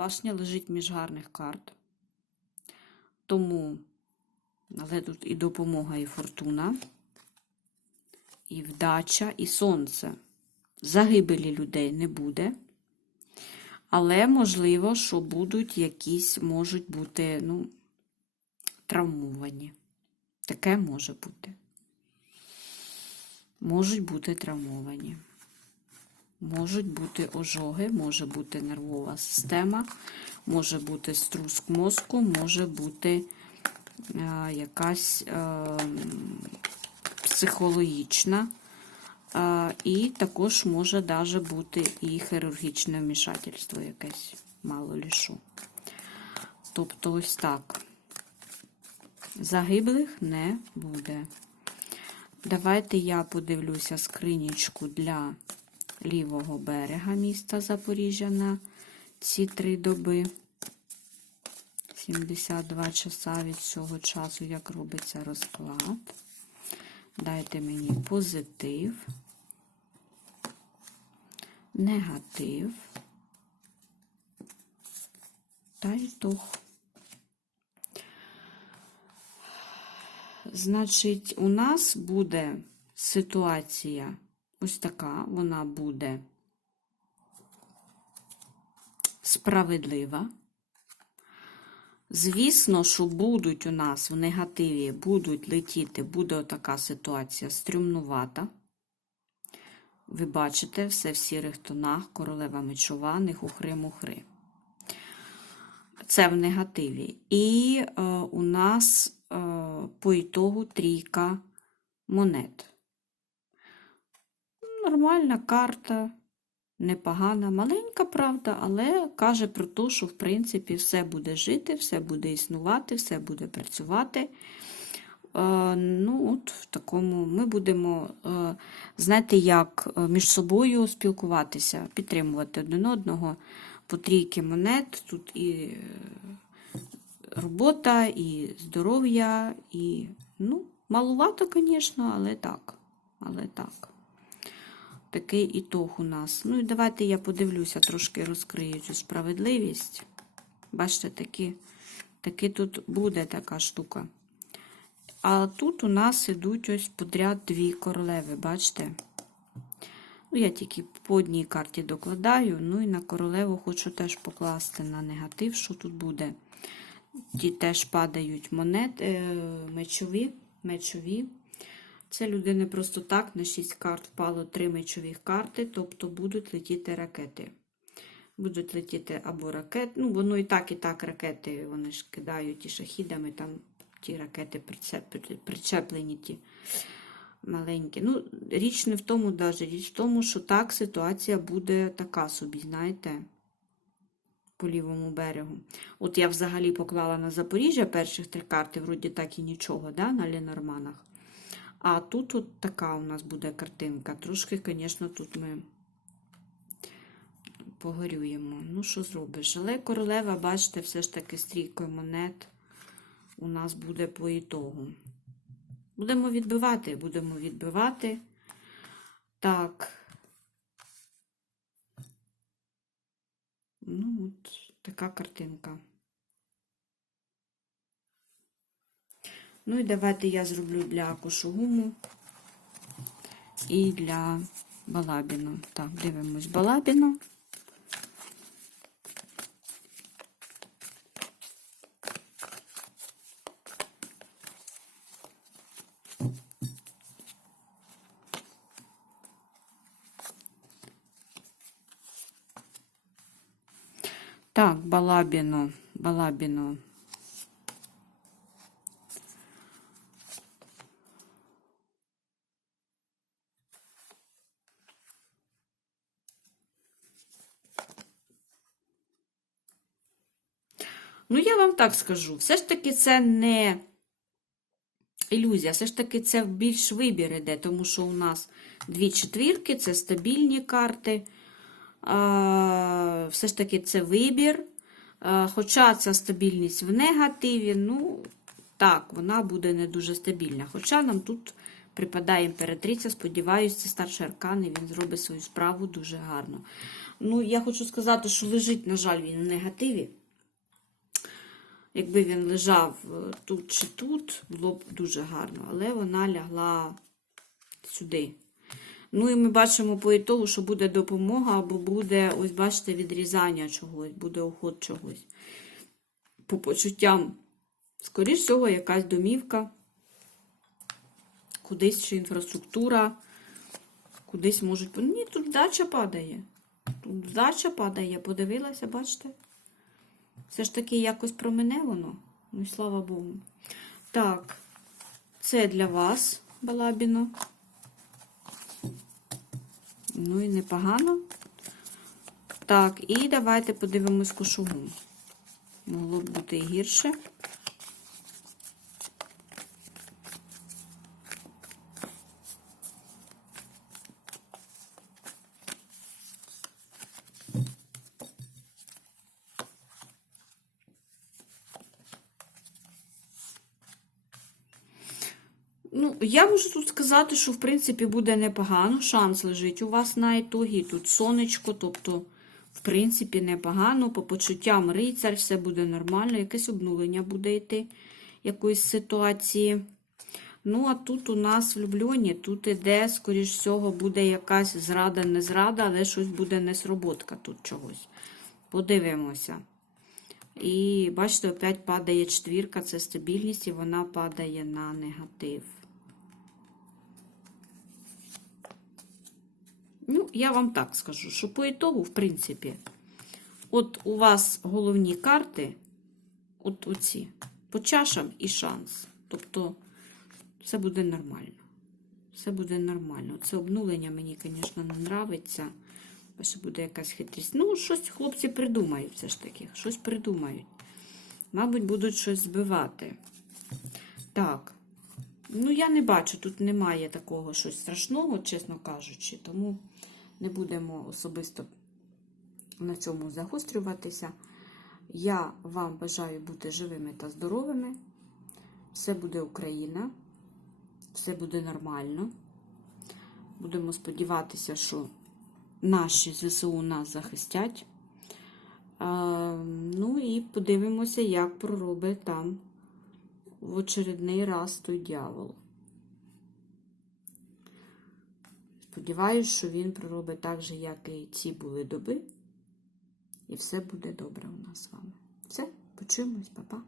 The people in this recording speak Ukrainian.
Башня лежить між гарних карт. Тому, але тут і допомога, і фортуна, і вдача, і сонце. Загибелі людей не буде. Але можливо, що будуть якісь, можуть бути, ну, травмовані. Таке може бути. Можуть бути травмовані. Можуть бути ожоги, може бути нервова система, може бути струск мозку, може бути е, якась е, психологічна, е, і також може даже бути і хірургічне вмішательство якесь, мало лішу. Тобто ось так. Загиблих не буде. Давайте я подивлюся скринічку для лівого берега міста Запоріжжя на ці три доби. 72 часа від цього часу, як робиться розклад. Дайте мені позитив, негатив та ітог. Значить, у нас буде ситуація ось така, вона буде справедлива. Звісно, що будуть у нас в негативі, будуть летіти, буде така ситуація стрімнувата. Ви бачите, все в сірих тонах, королева мечова, не хухри-мухри. Це в негативі. І е, у нас е, по ітогу трійка монет. Нормальна карта, непогана, маленька правда, але каже про те, що в принципі все буде жити, все буде існувати, все буде працювати. Е, ну, от в такому ми будемо, е, знаєте, як е, між собою спілкуватися, підтримувати один одного по трійки монет. Тут і е, робота, і здоров'я, і, ну, малувато, звісно, але так. Але так. Такий ітог у нас. Ну і давайте я подивлюся, трошки розкрию цю справедливість. Бачите, такі, таки тут буде така штука. А тут у нас ідуть ось подряд дві королеви, бачите? Ну, я тільки по одній карті докладаю. Ну і на королеву хочу теж покласти на негатив, що тут буде. Ті теж падають монети, е, мечові. мечові. Це людини просто так на 6 карт впало 3 мечові карти, тобто будуть летіти ракети. Будуть летіти або ракети, ну воно і так, і так ракети, вони ж кидають і шахідами, там ті ракети причеплені ті маленькі. Ну, Річ не в тому, даже, річ в тому, що так ситуація буде така собі, знаєте, по лівому берегу. От я взагалі поклала на Запоріжжя перших три карти, вроді так і нічого, да, на Ленорманах. А тут от така у нас буде картинка. Трошки, звісно, тут ми погорюємо. Ну, що зробиш? Але королева, бачите, все ж таки стрійкою монет у нас буде по ітогу. Будемо відбивати, будемо відбивати. Так. Ну, от така картинка. Ну і давайте я зроблю для кошугуму і для балабіну. Так, дивимось балабіну. Так, балабіну, балабіну. Ну, я вам так скажу, все ж таки це не ілюзія, все ж таки це більш вибір іде, тому що у нас дві четвірки, це стабільні карти. Все ж таки це вибір. Хоча ця стабільність в негативі, ну, так, вона буде не дуже стабільна. Хоча нам тут припадає імператриця, сподіваюся, це старший аркан, і він зробить свою справу дуже гарно. Ну, я хочу сказати, що лежить, на жаль, він в негативі. Якби він лежав е, тут чи тут, було б дуже гарно, але вона лягла сюди. Ну і ми бачимо по ітогу, що буде допомога, або буде, ось бачите, відрізання чогось, буде уход чогось. По почуттям, скоріш всього, якась домівка, кудись чи інфраструктура, кудись можуть. Ні, тут дача падає. Тут дача падає, подивилася, бачите? Все ж таки якось про мене воно. Ну слава Богу. Так, це для вас, Балабіно. Ну і непогано. Так, і давайте подивимось кошугу. Могло б бути і гірше. Ну, я можу тут сказати, що в принципі буде непогано. Шанс лежить у вас на ітогі. Тут сонечко, тобто, в принципі, непогано. По почуттям рицар, все буде нормально, якесь обнулення буде йти якоїсь ситуації. Ну, а тут у нас влюблені, тут іде, скоріш всього, буде якась зрада, не зрада, але щось буде несроботка тут чогось. Подивимося. І бачите, опять падає четвірка, це стабільність, і вона падає на негатив. Ну, я вам так скажу, що по ітогу, в принципі, от у вас головні карти, от оці, по чашам і шанс. Тобто, все буде нормально. Все буде нормально. Це обнулення мені, звісно, не нравиться. Що буде якась хитрість. Ну, щось хлопці придумають все ж таки. Щось придумають. Мабуть, будуть щось збивати. Так. Ну, я не бачу, тут немає такого щось страшного, чесно кажучи, тому не будемо особисто на цьому загострюватися. Я вам бажаю бути живими та здоровими. Все буде Україна, все буде нормально. Будемо сподіватися, що наші ЗСУ нас захистять. Ну і подивимося, як проробить там в очередний раз той дьявол. Сподіваюсь, що він проробить так же, як і ці були доби. І все буде добре у нас з вами. Все, почуємось, па-па.